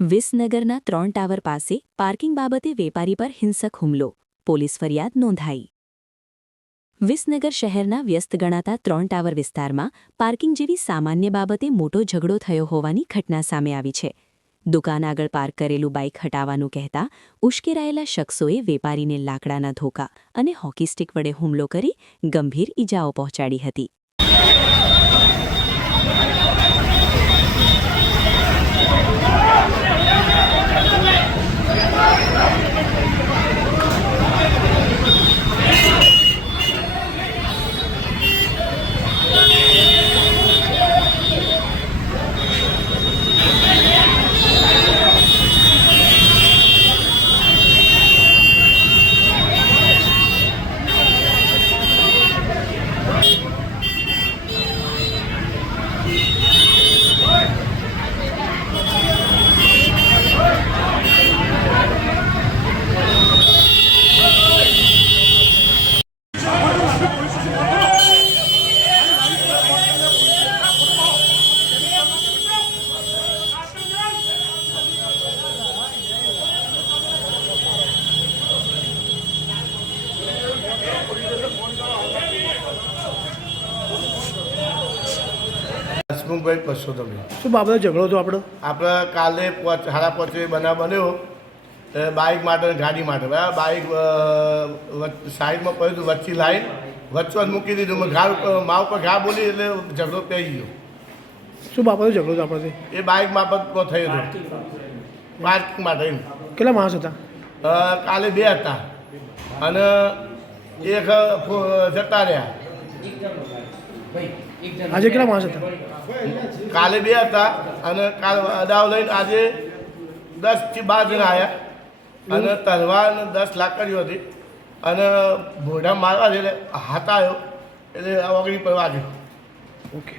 વિસનગરના 3 tower પાસે parking બાબતે વેપારી પર હિંસક હુમલો. પોલીસ ફરિયાદ નોંધાઈ. વિસનગર શહેરના વ્યસ્ત ગણાતા 3 ટાવર વિસ્તારમાં પાર્કિંગ જેવી સામાન્ય બાબતે મોટો ઝઘડો થયો હોવાની ઘટના સામે આવી છે. દુકાન આગળ પાર્ક કરેલું બાઇક હટાવવાનું કહેતા ઉશ્કેરાયેલા શખ્સોએ વેપારીને લાકડાના ધોકા અને હોકી સ્ટિક વડે હુમલો કરી ગંભીર ઈજાઓ પહોંચાડી હતી. હસમુખભાઈ પરસોત્તમભાઈ. શું બાબતે ઝઘડો હતો આપણો? આપણે કાલે 5:30 બનાવ બન્યો. બાઇક માટે ગાડી માટે બરાબર. બાઇક સાઈડમાં પડ્યું હતું, વચ્ચે લાઈન વચ્ચે મૂકી દીધું. મેં મા ઉપર ઘા બોલી એટલે ઝઘડો થઈ ગયો. શું બાબતે ઝઘડો હતો આપણો? એ બાઇક બાબતમાં થયો હતો, પાર્કિંગ માટે. કેટલા માણસ હતા? કાલે 2 હતા અને એક જતા રહ્યા. આજે કેટલા માણસ હતા? કાલે 2 હતા અને કાલ અદાવ લઈને આજે 10 થી 12 જણા આવ્યા અને તલવાર 10 લાકડીઓ હતી અને ભોડા મારવા એટલે હાથ આવ્યો એટલે ઓગળી પર વાગ્યો. ઓકે.